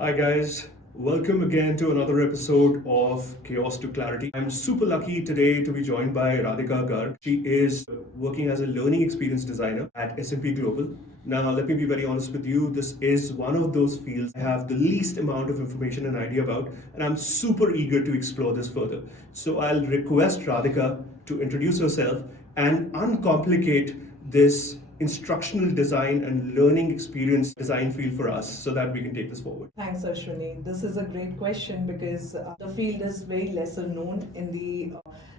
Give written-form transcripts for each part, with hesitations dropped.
Hi, guys. Welcome again to another episode of Chaos to Clarity. I'm super lucky today to be joined by Radhika Garg. She is working as a learning experience designer at S&P Global. Now, let me be very honest with you. This is one of those fields I have the least amount of information and idea about, and I'm super eager to explore this further. So I'll request Radhika to introduce herself and uncomplicate this instructional design and learning experience design field for us so that we can take this forward. Thanks, Ashwini. This is a great question because the field is very lesser known in the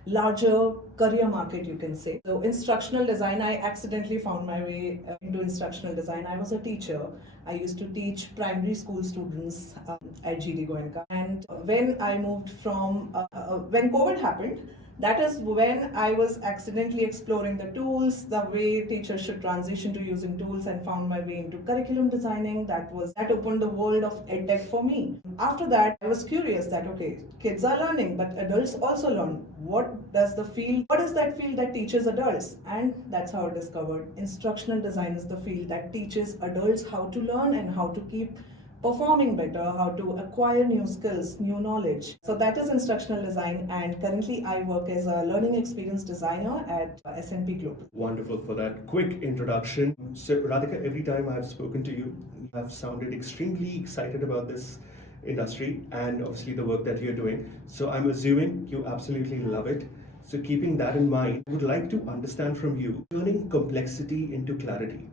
larger career market, you can say. So, instructional design, I accidentally found my way into instructional design. I was a teacher. I used to teach primary school students at GD Goenka. And when I moved when COVID happened, that is when I was accidentally exploring the tools, the way teachers should transition to using tools, and found my way into curriculum designing. That opened the world of edtech for me. After that, I was curious that okay, kids are learning, but adults also learn. What is that field that teaches adults? And that's how I discovered instructional design is the field that teaches adults how to learn and how to keep performing better, how to acquire new skills, new knowledge. So that is instructional design, and currently I work as a learning experience designer at S&P Global. Wonderful for that quick introduction. So, Radhika, every time I've spoken to you, you have sounded extremely excited about this industry and obviously the work that you're doing. So, I'm assuming you absolutely love it. So, keeping that in mind, I would like to understand from you turning complexity into clarity.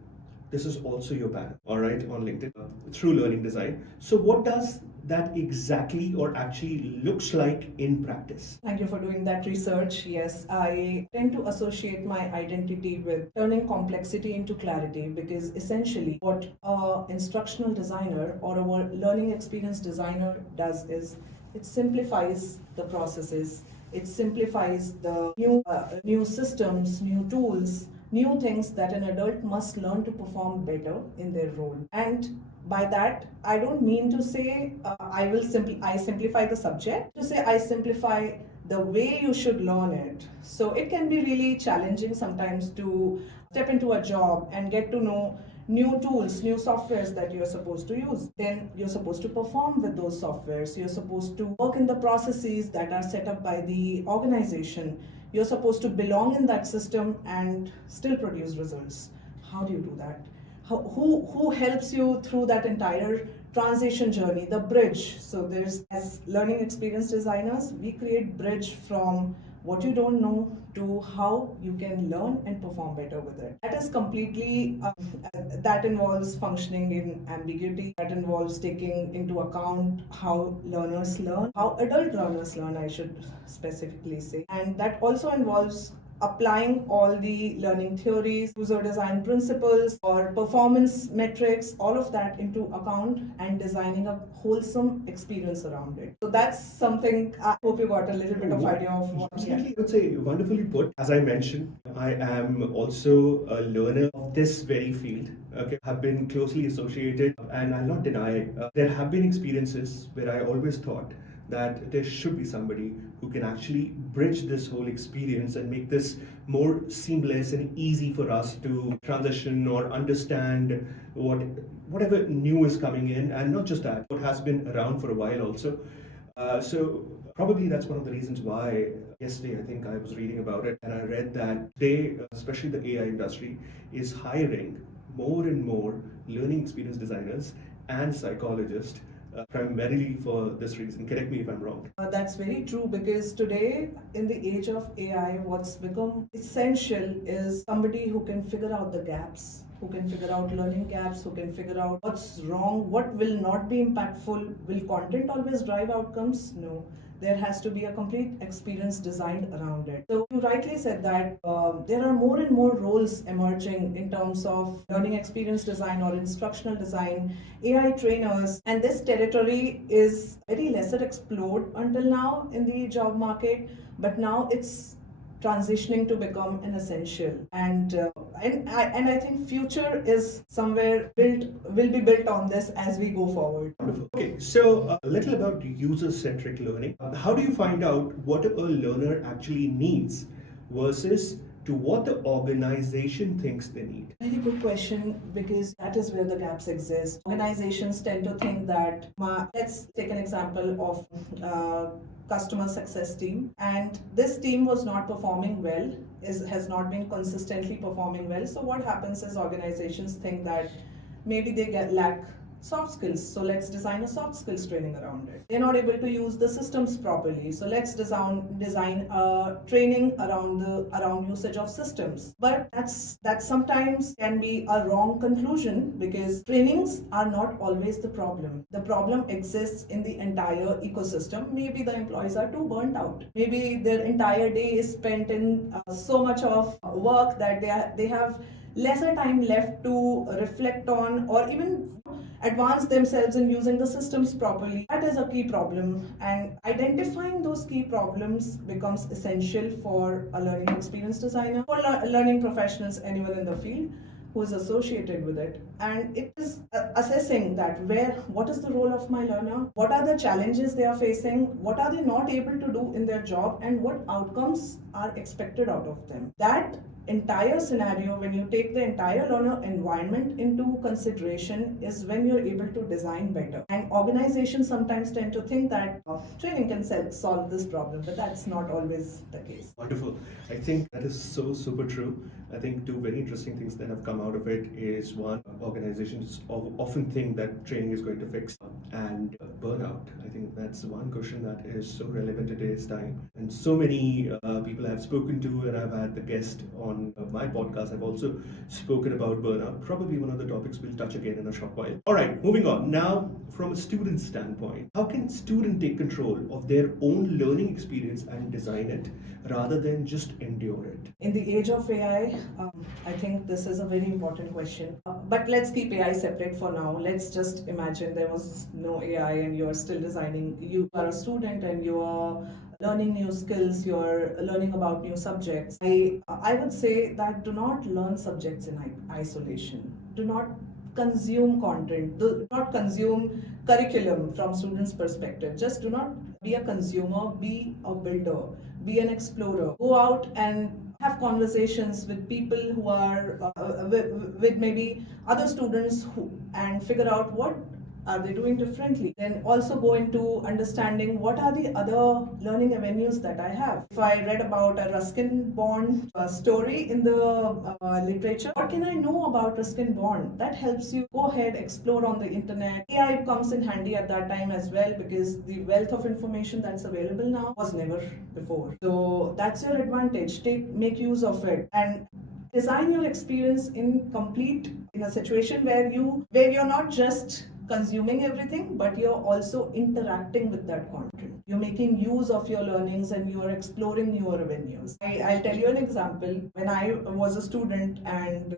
This is also your banner, all right, on LinkedIn through learning design. So, what does that exactly or actually looks like in practice? Thank you for doing that research. Yes, I tend to associate my identity with turning complexity into clarity because essentially what an instructional designer or a learning experience designer does is it simplifies the processes, it simplifies the new systems, new tools, new things that an adult must learn to perform better in their role. And by that, I don't mean to say I simplify the subject. To say I simplify the way you should learn it. So it can be really challenging sometimes to step into a job and get to know new tools, new softwares that you're supposed to use. Then you're supposed to perform with those softwares. You're supposed to work in the processes that are set up by the organization. You're supposed to belong in that system and still produce results. How do you do that? Who helps you through that entire transition journey, the bridge? So there's, as learning experience designers, we create bridge from what you don't know to how you can learn and perform better with it. That is completely, that involves functioning in ambiguity, that involves taking into account how learners learn, how adult learners learn, I should specifically say. And that also involves applying all the learning theories, user design principles, or performance metrics, all of that into account and designing a wholesome experience around it. So that's something I hope you got a little bit of idea of what. Absolutely, I would say wonderfully put. As I mentioned, I am also a learner of this very field. Okay, have been closely associated, and I'll not deny there have been experiences where I always thought that there should be somebody who can actually bridge this whole experience and make this more seamless and easy for us to transition or understand whatever new is coming in, and not just that, what has been around for a while also. So probably that's one of the reasons why yesterday I think I was reading about it and I read that they, especially the AI industry, is hiring more and more learning experience designers and psychologists primarily for this reason. Correct me if I'm wrong. That's very true because today, in the age of AI, what's become essential is somebody who can figure out the gaps, who can figure out learning gaps, who can figure out what's wrong, what will not be impactful. Will content always drive outcomes? No. There has to be a complete experience designed around it. So you rightly said that there are more and more roles emerging in terms of learning experience design or instructional design, AI trainers, and this territory is very lesser explored until now in the job market, but now it's transitioning to become an essential, and I think future is somewhere will be built on this as we go forward. Wonderful. Okay, so a little about user-centric learning. How do you find out what a learner actually needs versus to what the organization thinks they need? Very good question, because that is where the gaps exist. Organizations tend to think that, let's take an example of customer success team, and this team was not performing well, has not been consistently performing well. So what happens is organizations think that maybe they lack soft skills, so let's design a soft skills training around it. They're not able to use the systems properly, so let's design a training around usage of systems. But that sometimes can be a wrong conclusion, because trainings are not always the problem. The problem exists in the entire ecosystem. Maybe the employees are too burnt out, maybe their entire day is spent in so much of work that they have lesser time left to reflect on, or even advance themselves in using the systems properly. That is a key problem, and identifying those key problems becomes essential for a learning experience designer, for learning professionals, anyone in the field who is associated with it. And it is assessing that what is the role of my learner, what are the challenges they are facing, what are they not able to do in their job, and what outcomes are expected out of them. That entire scenario, when you take the entire learner environment into consideration, is when you're able to design better. And organizations sometimes tend to think that training can solve this problem, but that's not always the case. Wonderful. I think that is so super true. I think two very interesting things that have come out of it is one, organizations often think that training is going to fix and burnout. I think that's one question that is so relevant today's time. And so many people I've spoken to, and I've had the guest on my podcast, I've also spoken about burnout. Probably one of the topics we'll touch again in a short while. All right, moving on. Now, from a student standpoint, how can student take control of their own learning experience and design it rather than just endure it? In the age of AI, I think this is a very important question. But let's keep AI separate for now. Let's just imagine there was no AI and you're still designing. You are a student and you are learning new skills, you're learning about new subjects. I would say that do not learn subjects in isolation. Do not consume content, do not consume curriculum from students' perspective. Just do not be a consumer, be a builder, be an explorer. Go out and have conversations with people who are with maybe other students and figure out what are they doing differently. Then also go into understanding what are the other learning avenues that I have. If I read about a Ruskin Bond story in the literature, what can I know about Ruskin Bond? That helps you go ahead, explore on the internet. AI comes in handy at that time as well, because the wealth of information that's available now was never before. So that's your advantage. Make use of it, and design your experience in a situation where you're not just consuming everything, but you're also interacting with that content. You're making use of your learnings and you're exploring newer avenues. I'll tell you an example. When I was a student, and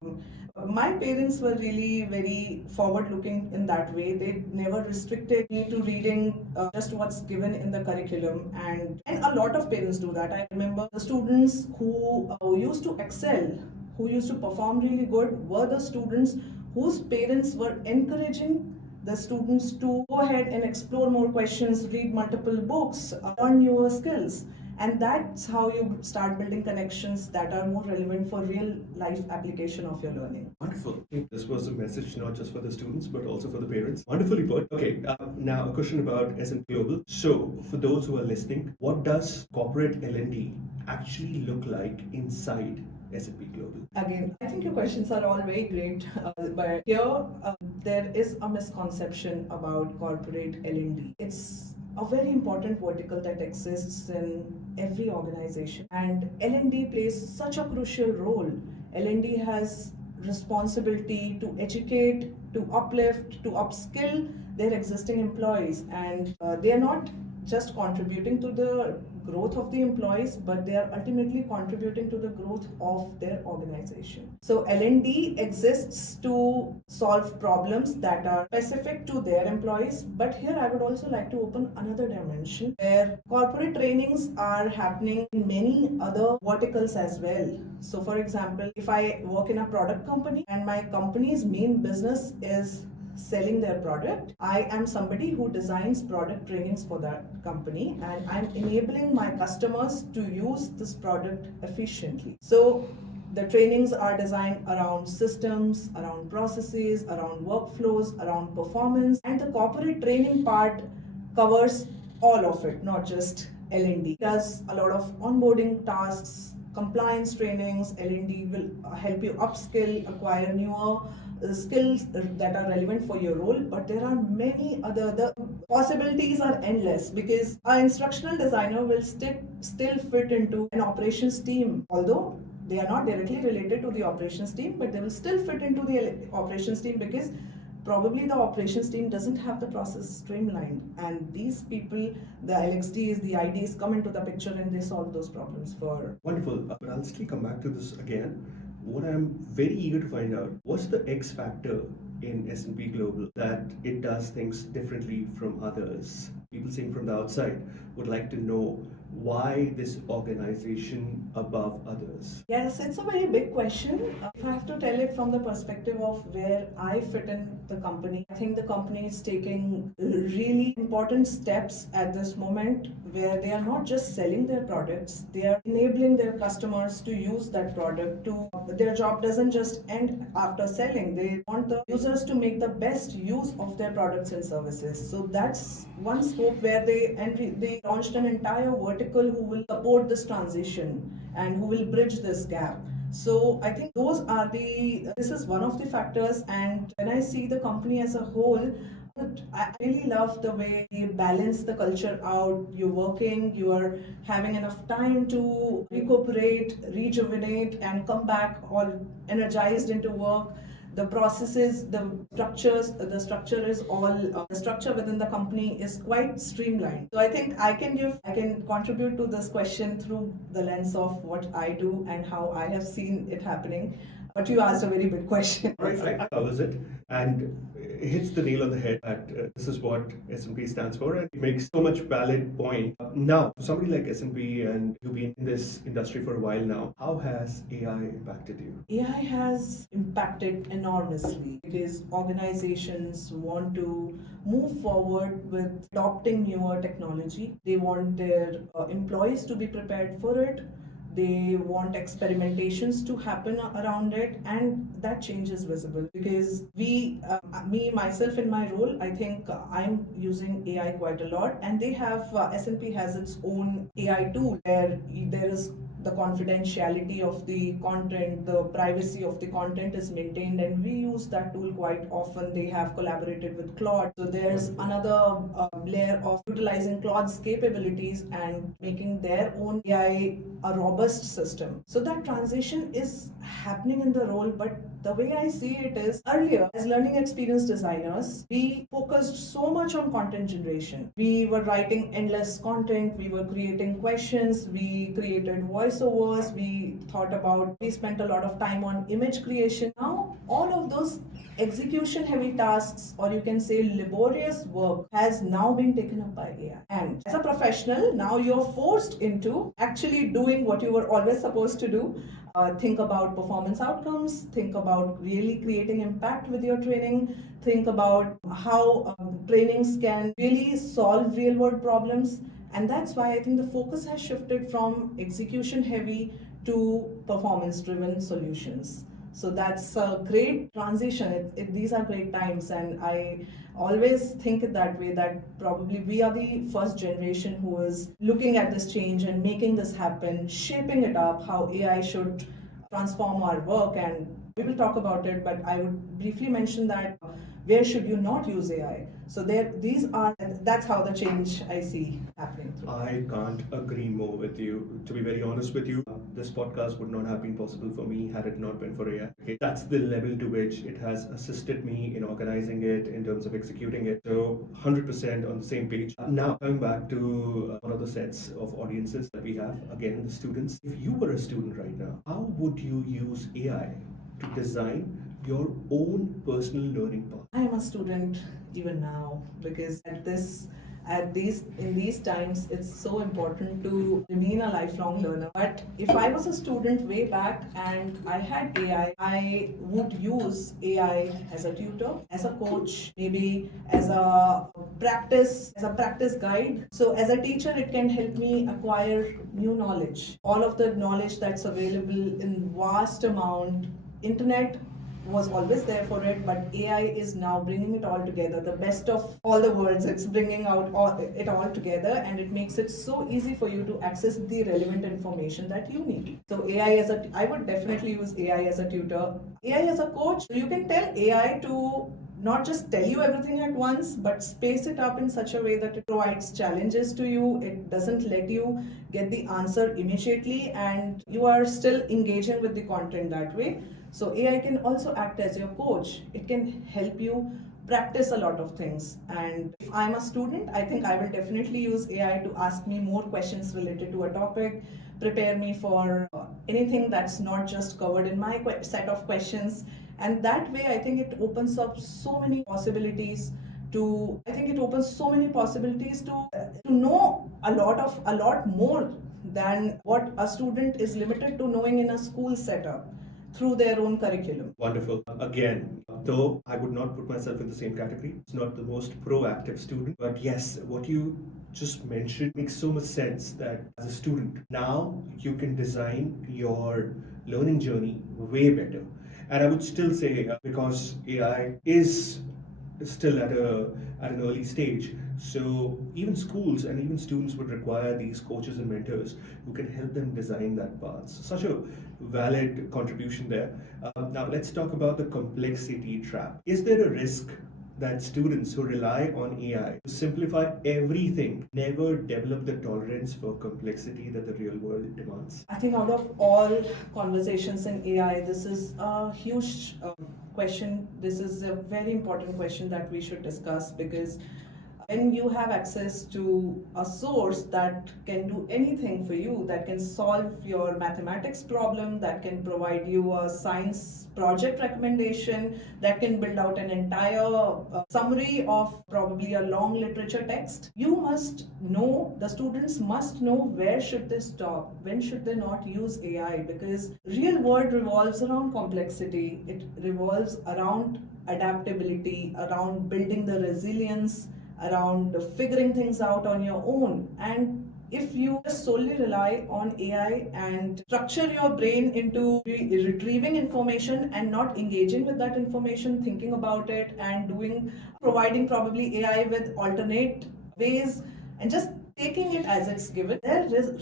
my parents were really very forward looking in that way. They never restricted me to reading just what's given in the curriculum, and a lot of parents do that. I remember the students who used to excel, who used to perform really good, were the students whose parents were encouraging the students to go ahead and explore more questions, read multiple books, learn newer skills. And that's how you start building connections that are more relevant for real life application of your learning. Wonderful. This was a message not just for the students, but also for the parents. Wonderfully put. Okay, now a question about S&P Global. So, for those who are listening, what does corporate L&D actually look like inside S&P Global? Again, I think your questions are all very great, but here there is a misconception about corporate L&D. It's a very important vertical that exists in every organization, and L&D plays such a crucial role. L&D has responsibility to educate, to uplift, to upskill their existing employees, and they are not just contributing to the growth of the employees, but they are ultimately contributing to the growth of their organization. So L&D exists to solve problems that are specific to their employees, but here I would also like to open another dimension where corporate trainings are happening in many other verticals as well. So for example, if I work in a product company and my company's main business is selling their product. I am somebody who designs product trainings for that company, and I'm enabling my customers to use this product efficiently. So the trainings are designed around systems, around processes, around workflows, around performance, and the corporate training part covers all of it, not just L&D. Does a lot of onboarding tasks, compliance trainings. L&D will help you upskill, acquire newer skills that are relevant for your role. But there are many other, the possibilities are endless, because an instructional designer will still fit into an operations team, although they are not directly related to the operations team, but they will still fit into the operations team, because probably the operations team doesn't have the process streamlined, and these people, the LXDs, the IDs, come into the picture and they solve those problems for. Wonderful. But I'll still come back to this again. What I'm very eager to find out, what's the X factor in S&P Global that it does things differently from others? People seeing from the outside would like to know why this organization above others. Yes, it's a very big question. If I have to tell it from the perspective of where I fit in the company, I think the company is taking really important steps at this moment, where they are not just selling their products, they are enabling their customers to use that product. To their job doesn't just end after selling. They want the users to make the best use of their products and services. So that's one scope where they launched an entire vertical who will support this transition and who will bridge this gap. So I think this is one of the factors. And when I see the company as a whole, I really love the way they balance the culture out. You're working, you are having enough time to recuperate, rejuvenate, and come back all energized into work. The processes, the structure is all the structure within the company is quite streamlined. So I think I can contribute to this question through the lens of what I do and how I have seen it happening. But you asked a very big question. Right, I covers it and it hits the nail on the head that this is what S&P stands for, and it makes so much valid point. Now, for somebody like S&P, and you've been in this industry for a while now, how has AI impacted you? AI has impacted enormously, because organizations want to move forward with adopting newer technology. They want their employees to be prepared for it. They want experimentations to happen around it, and that change is visible, because me myself in my role, I think I'm using AI quite a lot, and they have S&P has its own AI tool where there is the confidentiality of the content, the privacy of the content is maintained, and we use that tool quite often. They have collaborated with Claude. So there's another layer of utilizing Claude's capabilities and making their own AI a robust system. So that transition is happening in the role, but the way I see it is, earlier as learning experience designers, we focused so much on content generation. We were writing endless content, we were creating questions, we created voiceovers, we spent a lot of time on image creation. Now all of those execution heavy tasks, or you can say laborious work, has now been taken up by AI. And as a professional, now you're forced into actually doing what you were always supposed to do. Think about performance outcomes, think about really creating impact with your training, think about how trainings can really solve real world problems. And that's why I think the focus has shifted from execution heavy to performance driven solutions. So that's a great transition. These are great times, and I always think it that way, that probably we are the first generation who is looking at this change and making this happen, shaping it up, how AI should transform our work. And we will talk about it, but I would briefly mention that where should you not use AI? So that's how the change I see happening. I can't agree more with you. To be very honest with you, this podcast would not have been possible for me had it not been for AI. Okay, that's the level to which it has assisted me in organizing it, in terms of executing it. So 100% on the same page. Now, coming back to one of the sets of audiences that we have, again, the students. If you were a student right now, how would you use AI to design your own personal learning path? I am a student even now, because In these times, it's so important to remain a lifelong learner. But if I was a student way back and I had AI, I would use AI as a tutor, as a coach, maybe as a practice guide. So as a teacher, it can help me acquire new knowledge, all of the knowledge that's available in vast amount. Internet was always there for it, but AI is now bringing it all together, the best of all the worlds. It's bringing it all together, and it makes it so easy for you to access the relevant information that you need. So I would definitely use AI as a tutor, AI as a coach. So you can tell AI to not just tell you everything at once, but space it up in such a way that it provides challenges to you. It doesn't let you get the answer immediately, and you are still engaging with the content that way. So AI can also act as your coach. It can help you practice a lot of things. And if I'm a student, I think I will definitely use AI to ask me more questions related to a topic, prepare me for anything that's not just covered in my set of questions. And that way, I think it opens up so many possibilities to know a lot more than what a student is limited to knowing in a school setup through their own curriculum. Wonderful. Again, though I would not put myself in the same category, it's not the most proactive student. But yes, what you just mentioned makes so much sense that as a student, now you can design your learning journey way better. And I would still say, because AI is still at an early stage. So even schools and even students would require these coaches and mentors who can help them design that path. So such a valid contribution there. Now let's talk about the complexity trap. Is there a risk that students who rely on AI to simplify everything never develop the tolerance for complexity that the real world demands? I think out of all conversations in AI, this is a huge question. This is a very important question that we should discuss, because when you have access to a source that can do anything for you, that can solve your mathematics problem, that can provide you a science project recommendation, that can build out an entire summary of probably a long literature text, the students must know where should they stop, when should they not use AI, because real world revolves around complexity, it revolves around adaptability, around building the resilience, around figuring things out on your own. And if you just solely rely on AI and structure your brain into retrieving information and not engaging with that information, thinking about it, and providing probably AI with alternate ways, and just taking it as it's given,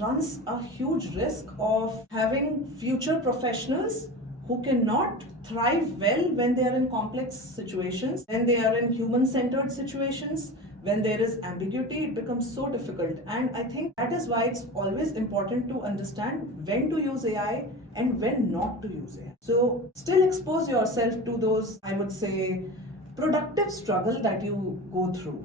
runs a huge risk of having future professionals who cannot thrive well when they are in complex situations, when they are in human centered situations, when there is ambiguity. It becomes so difficult. And I think that is why it's always important to understand when to use AI and when not to use AI. So still expose yourself to those, I would say, productive struggle that you go through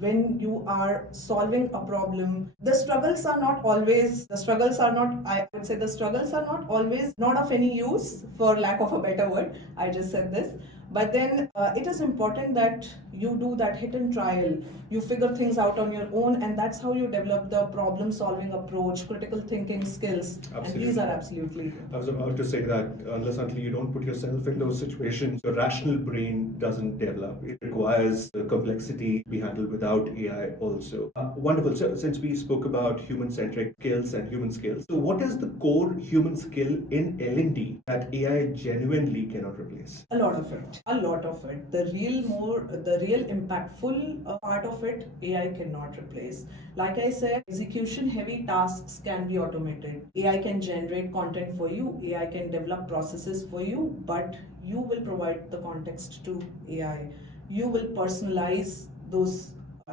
when you are solving a problem. The struggles are not always, the struggles are not, I would say, the struggles are not always not of any use, for lack of a better word. I just said this. But then it is important that you do that hit and trial. You figure things out on your own, and that's how you develop the problem solving approach, critical thinking skills. Absolutely. And these are absolutely. I was about to say that unless until you don't put yourself in those situations, your rational brain doesn't develop. It requires the complexity to be handled without AI also. Wonderful. So since we spoke about human-centric skills and human skills, so what is the core human skill in L&D that AI genuinely cannot replace? A lot of it. A lot of it. The real impactful part of it, AI cannot replace. Like I said, execution heavy tasks can be automated. AI can generate content for you. AI can develop processes for you, but you will provide the context to AI. You will personalize those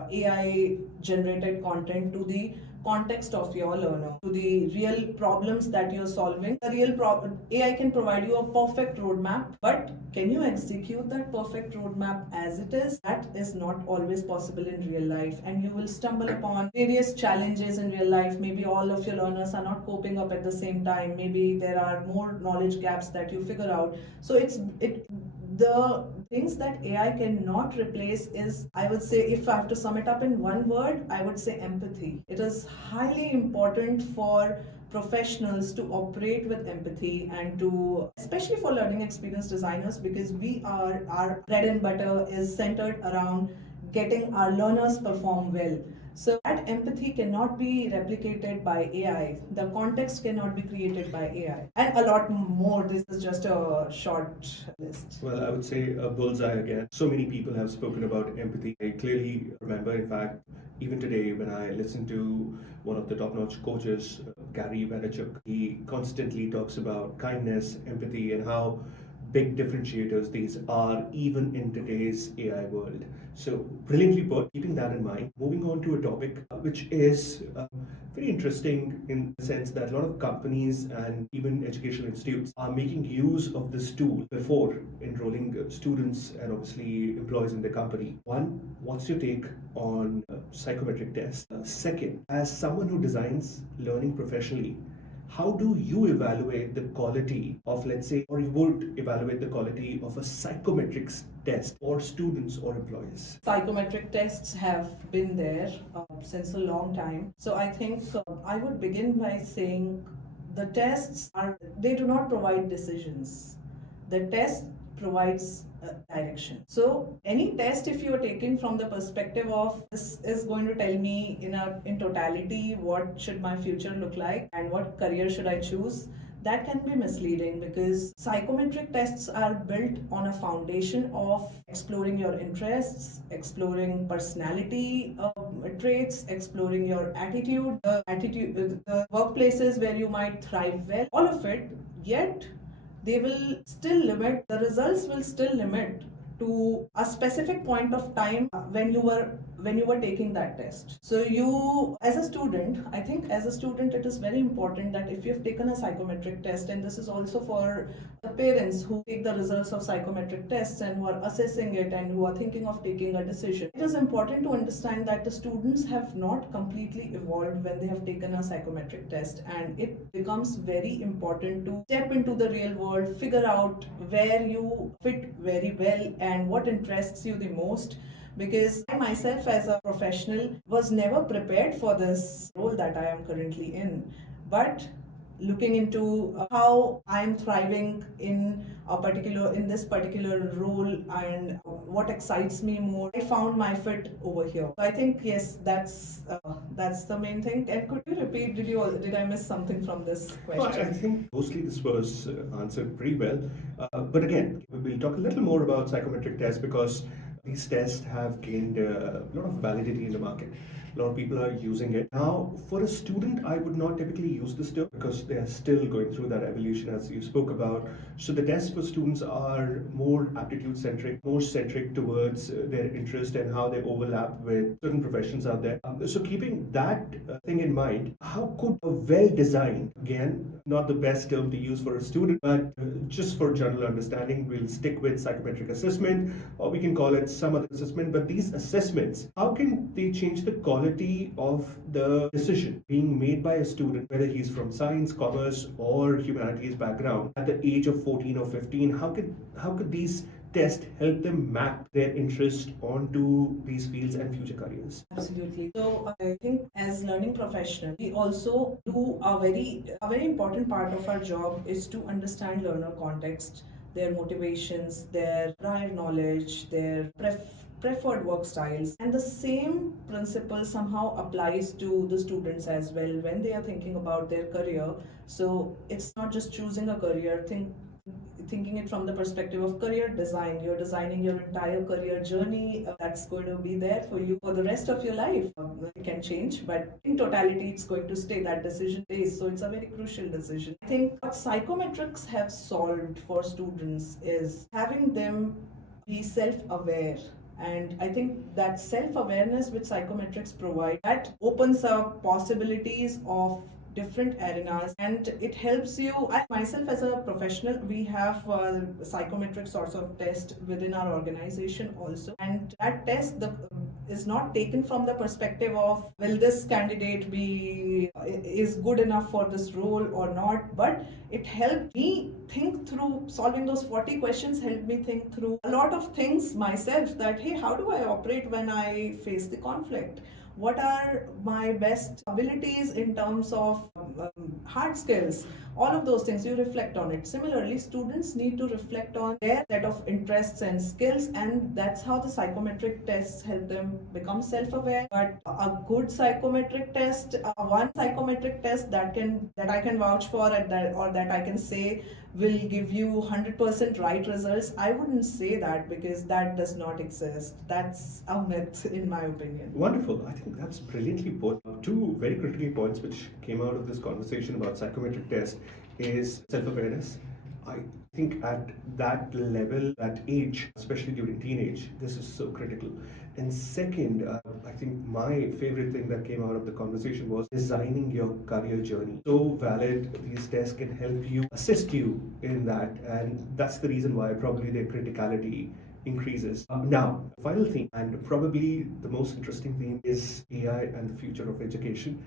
AI generated content to the context of your learner, to the real problems that you're solving. The real problem, AI can provide you a perfect roadmap, but can you execute that perfect roadmap as it is? That is not always possible in real life, and you will stumble upon various challenges in real life. Maybe all of your learners are not coping up at the same time. Maybe there are more knowledge gaps that you figure out. So the things that AI cannot replace is, I would say, if I have to sum it up in one word, I would say empathy. It is highly important for professionals to operate with empathy and to, especially for learning experience designers, because our bread and butter is centered around getting our learners perform well. So that empathy cannot be replicated by AI. The context cannot be created by AI. And a lot more. This is just a short list. Well, I would say a bullseye again. So many people have spoken about empathy. I clearly remember, in fact, even today when I listen to one of the top-notch coaches, Gary Vaynerchuk, he constantly talks about kindness, empathy, and how big differentiators these are even in today's AI world. So brilliantly put, keeping that in mind, moving on to a topic which is very interesting in the sense that a lot of companies and even educational institutes are making use of this tool before enrolling students and obviously employees in the company. One, what's your take on psychometric tests? Second, as someone who designs learning professionally, how do you evaluate the quality of, let's say, or you would evaluate the quality of a psychometrics test for students or employees? Psychometric tests have been there since a long time. So I think I would begin by saying the tests are, they do not provide decisions. The test provides direction. So any test, if you are taking from the perspective of this is going to tell me in totality what should my future look like and what career should I choose, that can be misleading because psychometric tests are built on a foundation of exploring your interests, exploring personality traits, exploring your attitude, the workplaces where you might thrive well, all of it. Yet they will still limit, the results will still limit to a specific point of time when you were taking that test. So you, as a student, I think as a student it is very important that if you've taken a psychometric test, and this is also for the parents who take the results of psychometric tests and who are assessing it and who are thinking of taking a decision, it is important to understand that the students have not completely evolved when they have taken a psychometric test, and it becomes very important to step into the real world, figure out where you fit very well and what interests you the most. Because I myself, as a professional, was never prepared for this role that I am currently in. But looking into how I am thriving in this particular role and what excites me more, I found my fit over here. So I think yes, that's the main thing. And could you repeat? Did I miss something from this Well, I question? think mostly this was answered pretty well. But again, we'll talk a little more about psychometric tests because these tests have gained a lot of validity in the market. A lot of people are using it. Now, for a student, I would not typically use this term because they are still going through that evolution as you spoke about. So the tests for students are more aptitude centric, more centric towards their interest and how they overlap with certain professions out there. So keeping that thing in mind, how could a well-designed, again, not the best term to use for a student, but just for general understanding, we'll stick with psychometric assessment, or we can call it some other assessment, but these assessments, how can they change the quality of the decision being made by a student, whether he's from science, commerce, or humanities background, at the age of 14 or 15? How could these tests help them map their interest onto these fields and future careers? Absolutely. So I think as learning professional, we also do a very important part of our job is to understand learner context, their motivations, their prior knowledge, their preferred work styles, and the same principle somehow applies to the students as well when they are thinking about their career. So it's not just choosing a career, thinking it from the perspective of career design. You're designing your entire career journey that's going to be there for you for the rest of your life. It can change, but in totality, it's going to stay. That decision stays. So it's a very crucial decision. I think what psychometrics have solved for students is having them be self-aware. And I think that self-awareness which psychometrics provide, that opens up possibilities of different arenas, and it helps you. I myself, as a professional, we have psychometric sorts of test within our organization also, and that test, is not taken from the perspective of will this candidate be is good enough for this role or not, but it helped me think through solving those 40 questions, helped me think through a lot of things myself, that hey, how do I operate when I face the conflict, what are my best abilities in terms of hard skills, all of those things you reflect on it. Similarly, students need to reflect on their set of interests and skills, and that's how the psychometric tests help them become self-aware. But a good psychometric test, one psychometric test that I can vouch for, at that, or that I can say will give you 100% right results, I wouldn't say that, because that does not exist. That's a myth in my opinion. Wonderful. I think that's brilliantly put. Two very critical points which came out of this conversation about psychometric test is self-awareness. I think at that level, that age, especially during teenage, this is so critical. And second, I think my favorite thing that came out of the conversation was designing your career journey. So valid, these tests can help you, assist you in that, and that's the reason why probably their criticality increases. Now, final thing, and probably the most interesting thing, is AI and the future of education.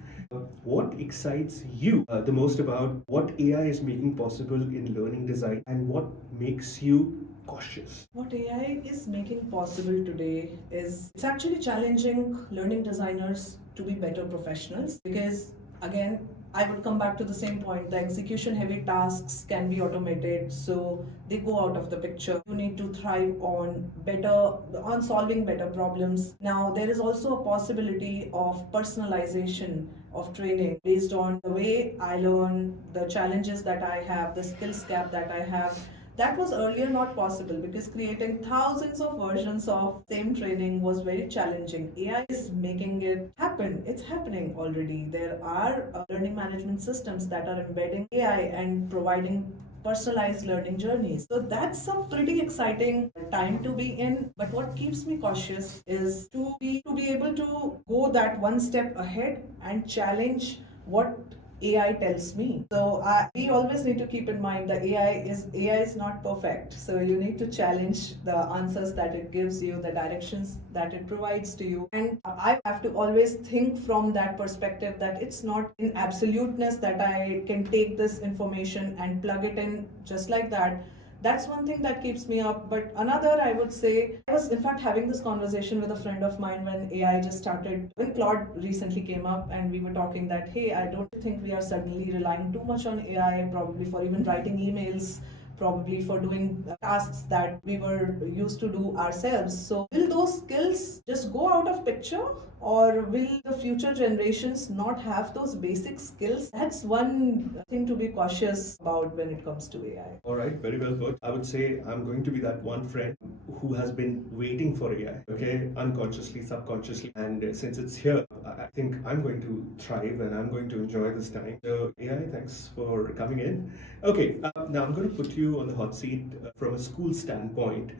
What excites you the most about what AI is making possible in learning design, and what makes you cautious? What AI is making possible today is it's actually challenging learning designers to be better professionals, because again, I would come back to the same point. The execution heavy tasks can be automated, so they go out of the picture. You need to thrive on solving better problems. Now, there is also a possibility of personalization of training based on the way I learn, the challenges that I have, the skills gap that I have. That was earlier not possible, because creating thousands of versions of same training was very challenging. AI is making it happen. It's happening already. There are learning management systems that are embedding AI and providing personalized learning journeys. So that's a pretty exciting time to be in. But what keeps me cautious is to be able to go that one step ahead and challenge what AI tells me. So we always need to keep in mind that AI is not perfect. So you need to challenge the answers that it gives you, the directions that it provides to you, and I have to always think from that perspective, that it's not in absoluteness that I can take this information and plug it in just like that. That's one thing that keeps me up. But another, I would say, I was in fact having this conversation with a friend of mine when AI just started, when Claude recently came up, and we were talking that, hey, I don't think we are suddenly relying too much on AI, probably for even writing emails, probably for doing tasks that we were used to do ourselves. So will those skills just go out of picture, or will the future generations not have those basic skills? That's one thing to be cautious about when it comes to AI. All right, very well put. I would say I'm going to be that one friend who has been waiting for AI, okay, unconsciously, subconsciously. And since it's here, I think I'm going to thrive and I'm going to enjoy this time. So, AI, thanks for coming in. Okay, now I'm going to put you on the hot seat from a school standpoint.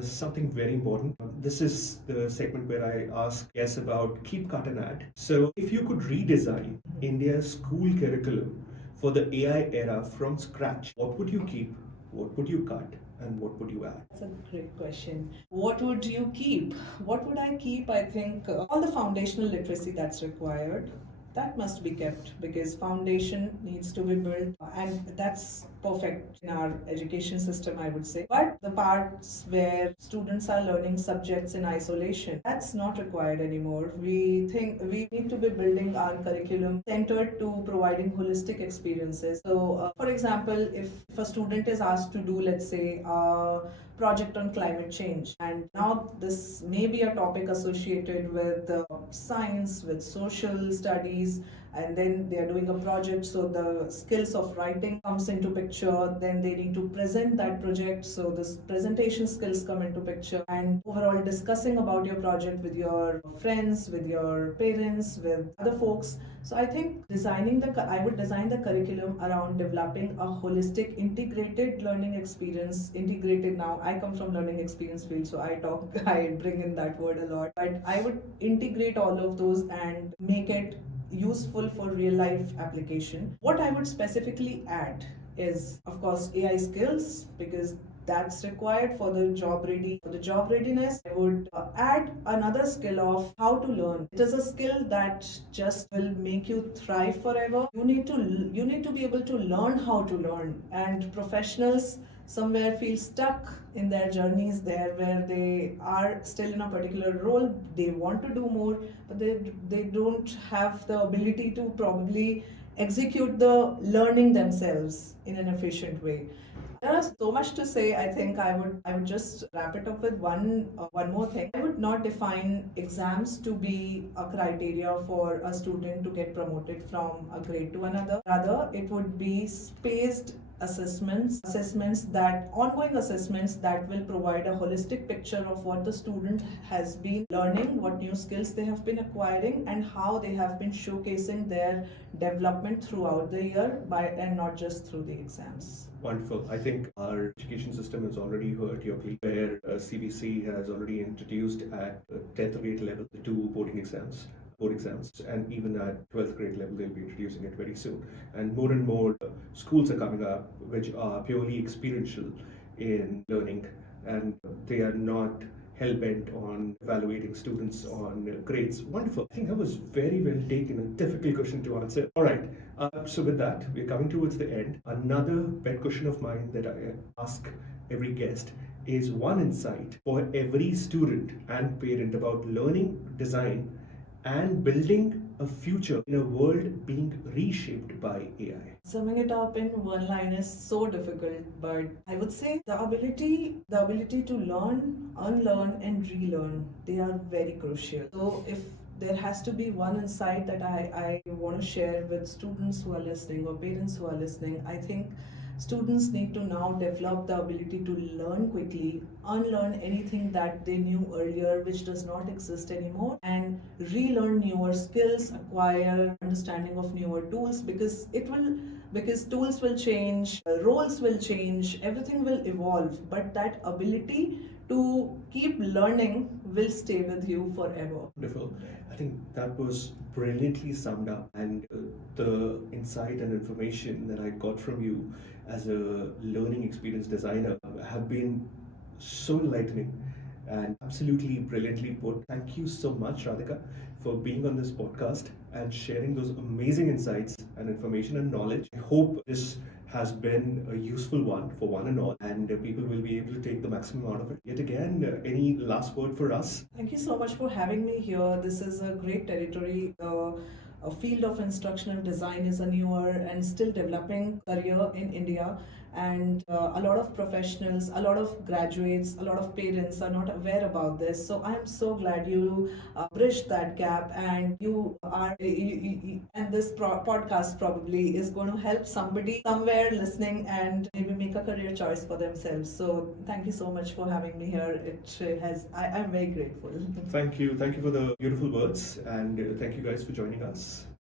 Something very important. This is the segment where I ask guests about keep, cut, and add. So, if you could redesign India's school curriculum for the AI era from scratch, what would you keep, what would you cut, and what would you add? That's a great question. What would you keep? What would I keep? I think all the foundational literacy that's required, that must be kept, because foundation needs to be built, and that's perfect in our education system, I would say. But the parts where students are learning subjects in isolation, that's not required anymore. We think we need to be building our curriculum centered to providing holistic experiences. So for example, if a student is asked to do, let's say, a project on climate change, and now this may be a topic associated with science, with social studies, and then they are doing a project, so the skills of writing comes into picture, then they need to present that project, so this presentation skills come into picture, and overall discussing about your project with your friends, with your parents, with other folks. So I think I would design the curriculum around developing a holistic integrated learning experience. Integrated, now I come from learning experience field, so I bring in that word a lot, but I would integrate all of those and make it useful for real life application. What I would specifically add is, of course, AI skills, because that's required for the job readiness. I would add another skill of how to learn. It is a skill that just will make you thrive forever. You need to be able to learn how to learn, and professionals somewhere feel stuck in their journeys there, where they are still in a particular role. They want to do more, but they don't have the ability to probably execute the learning themselves in an efficient way. There is so much to say. I think I would just wrap it up with one more thing. I would not define exams to be a criteria for a student to get promoted from a grade to another. Rather, it would be spaced assessments that ongoing assessments that will provide a holistic picture of what the student has been learning, what new skills they have been acquiring, and how they have been showcasing their development throughout the year by and not just through the exams. Wonderful. I think our education system has already heard your plea, where CBC has already introduced at 10th grade level the two board exams, and even at 12th grade level they'll be introducing it very soon. And more schools are coming up which are purely experiential in learning, and they are not hell bent on evaluating students on grades. Wonderful. I think that was very well taken. A difficult question to answer. All right. So with that, we're coming towards the end. Another pet question of mine that I ask every guest is one insight for every student and parent about learning design and building a future in a world being reshaped by AI. Summing it up in one line is so difficult, but I would say the ability to learn, unlearn, and relearn, they are very crucial. So if there has to be one insight that I want to share with students who are listening or parents who are listening, I think students need to now develop the ability to learn quickly, unlearn anything that they knew earlier which does not exist anymore, and relearn newer skills, acquire understanding of newer tools, because tools will change, roles will change, everything will evolve, but that ability to keep learning will stay with you forever. Wonderful. I think that was brilliantly summed up, and the insight and information that I got from you as a learning experience designer have been so enlightening and absolutely brilliantly put. Thank you so much, Radhika, for being on this podcast and sharing those amazing insights and information and knowledge. I hope this has been a useful one for one and all, and people will be able to take the maximum out of it. Yet again, any last word for us? Thank you so much for having me here. This is a great territory. A field of instructional design is a newer and still developing career in India, and a lot of professionals, a lot of graduates, a lot of parents are not aware about this. So I am so glad you bridged that gap, and and this podcast probably is going to help somebody somewhere listening and maybe make a career choice for themselves. So thank you so much for having me here. I'm very grateful. Thank you for the beautiful words, and thank you guys for joining us.